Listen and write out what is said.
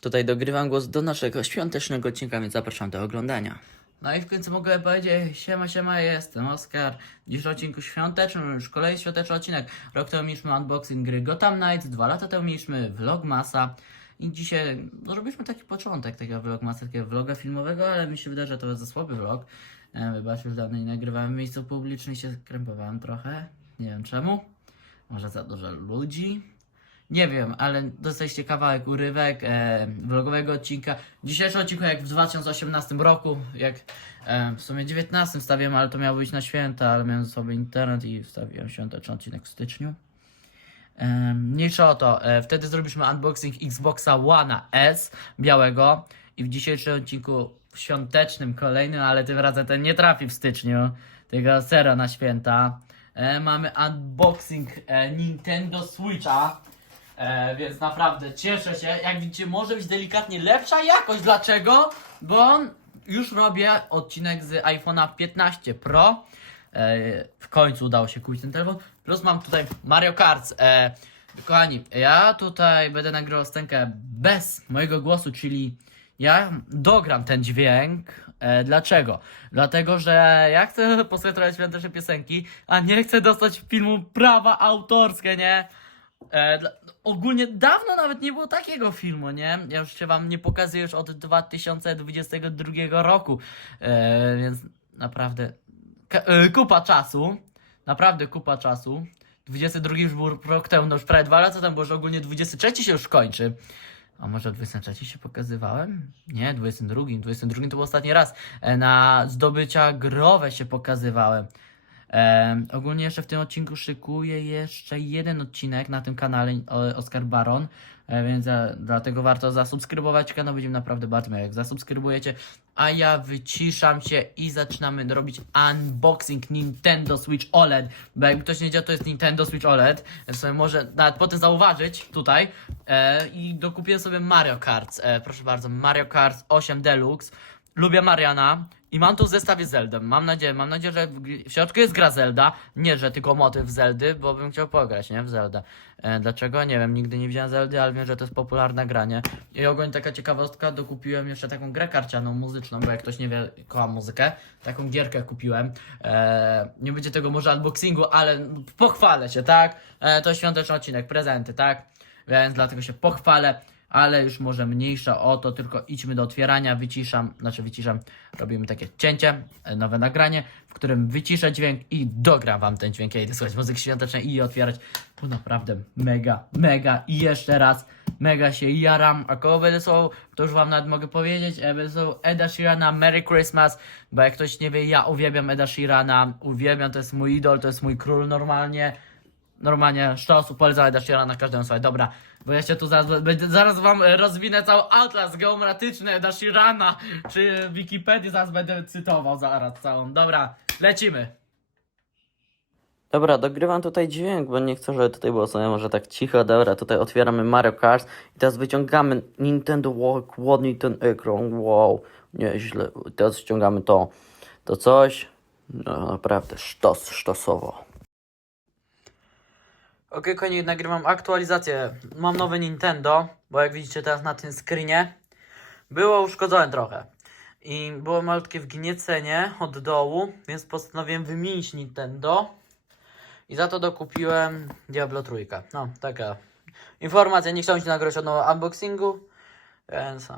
Tutaj dogrywam głos do naszego świątecznego odcinka, więc zapraszam do oglądania. No i w końcu mogę powiedzieć, siema, siema, jestem Oskar. Dziś w odcinku świątecznym, już kolejny świąteczny odcinek. Rok temu mieliśmy unboxing gry Gotham Knights, dwa lata temu mieliśmy Vlogmasa. I dzisiaj no, zrobiliśmy taki początek takiego vlogmasa, takiego vloga filmowego, ale mi się wydaje, że to jest za słaby vlog. E, Wybacz, już dawno nie nagrywałem w miejscu publicznym się krępowałem trochę. Nie wiem czemu. Może za dużo ludzi. Nie wiem, ale dostaliście kawałek urywek e, vlogowego odcinka. Dzisiejszy odcinek jak w 2018 roku, jak e, w sumie 19 stawiam, ale to miało być na święta, ale miałem sobą internet i wstawiłem świąteczny odcinek w styczniu. E, mniejsza o to, e, wtedy zrobiliśmy unboxing Xboxa One S białego i w dzisiejszym odcinku świątecznym kolejnym, ale tym razem ten nie trafi w styczniu, tego sera na święta. E, mamy unboxing e, Nintendo Switcha. E, więc naprawdę cieszę się. Jak widzicie, może być delikatnie lepsza jakość. Dlaczego? Bo już robię odcinek z iPhone'a 15 Pro. E, w końcu udało się kupić ten telefon. Plus mam tutaj Mario Kart. E, kochani, ja tutaj będę nagrywał scenkę bez mojego głosu, czyli ja dogram ten dźwięk. E, dlaczego? Dlatego, że ja chcę posłuchać świąteczne piosenki, a nie chcę dostać filmu prawa autorskie, nie? E, ogólnie dawno nawet nie było takiego filmu, nie? Ja już się wam nie pokazuję już od 2022 roku, e, więc naprawdę e, kupa czasu, naprawdę kupa czasu. 22 już był rok temu, no już prawie dwa lata temu, bo już ogólnie 23 się już kończy. A może 23 się pokazywałem? Nie, 22. 22 to był ostatni raz. E, Na zdobycia growe się pokazywałem. E, ogólnie jeszcze w tym odcinku szykuję jeszcze jeden odcinek na tym kanale o- Oskar Baron, e, więc za, dlatego warto zasubskrybować kanał, będziemy naprawdę bardzo miło jak zasubskrybujecie. A ja wyciszam się i zaczynamy robić unboxing Nintendo Switch OLED. Bo jakby ktoś nie wiedział, to jest Nintendo Switch OLED. Sobie może nawet potem zauważyć tutaj. E, I dokupiłem sobie Mario Kart. E, proszę bardzo, Mario Kart 8 Deluxe. Lubię Mariana i mam tu w zestawie z Zeldą. Mam nadzieję, mam nadzieję, że w, środku jest gra Zelda. Nie, że tylko motyw Zeldy, bo bym chciał pograć, nie? W Zeldę. E, dlaczego? Nie wiem, nigdy nie widziałem Zeldy, ale wiem, że to jest popularna granie. I ogólnie taka ciekawostka, dokupiłem jeszcze taką grę karcianą, muzyczną, bo jak ktoś nie wie, kocham muzykę. Taką gierkę kupiłem. E, nie będzie tego może unboxingu, ale pochwalę się, tak? E, to świąteczny odcinek, prezenty, tak? Więc dlatego się pochwalę ale już może mniejsza o to, tylko idźmy do otwierania, wyciszam, znaczy wyciszam, robimy takie cięcie, e, nowe nagranie, w którym wyciszę dźwięk i dogram wam ten dźwięk, ja idę słuchać muzyki świątecznej i otwierać, bo naprawdę mega, mega i jeszcze raz, mega się jaram, a koło będę słuchał, to już wam nawet mogę powiedzieć, e, będę słuchał Eda Sheerana, Merry Christmas, bo jak ktoś nie wie, ja uwielbiam Eda Sheerana, uwielbiam, to jest mój idol, to jest mój król normalnie, normalnie sztos, polecam Eda Sheerana każdemu słuchaj, dobra, bo ja się tu zaraz, zaraz wam e, rozwinę cały atlas geometratyczny Eda Sheerana, czy Wikipedię zaraz będę cytował zaraz całą, dobra, lecimy. Dobra, dogrywam tutaj dźwięk, bo nie chcę, żeby tutaj było sobie może tak cicho. Dobra, tutaj otwieramy Mario Kart i teraz wyciągamy Nintendo Walk, ładny ten ekran, wow, nieźle. Teraz ściągamy to, to coś, no naprawdę sztos, sztosowo. Okej, kochani, nagrywam aktualizację. Mam nowe Nintendo, bo jak widzicie teraz na tym screenie, było uszkodzone trochę. I było malutkie wgniecenie od dołu, więc postanowiłem wymienić Nintendo. I za to dokupiłem Diablo trójkę. No, taka informacja. Nie chciałem się nagrać od nowego unboxingu, więc.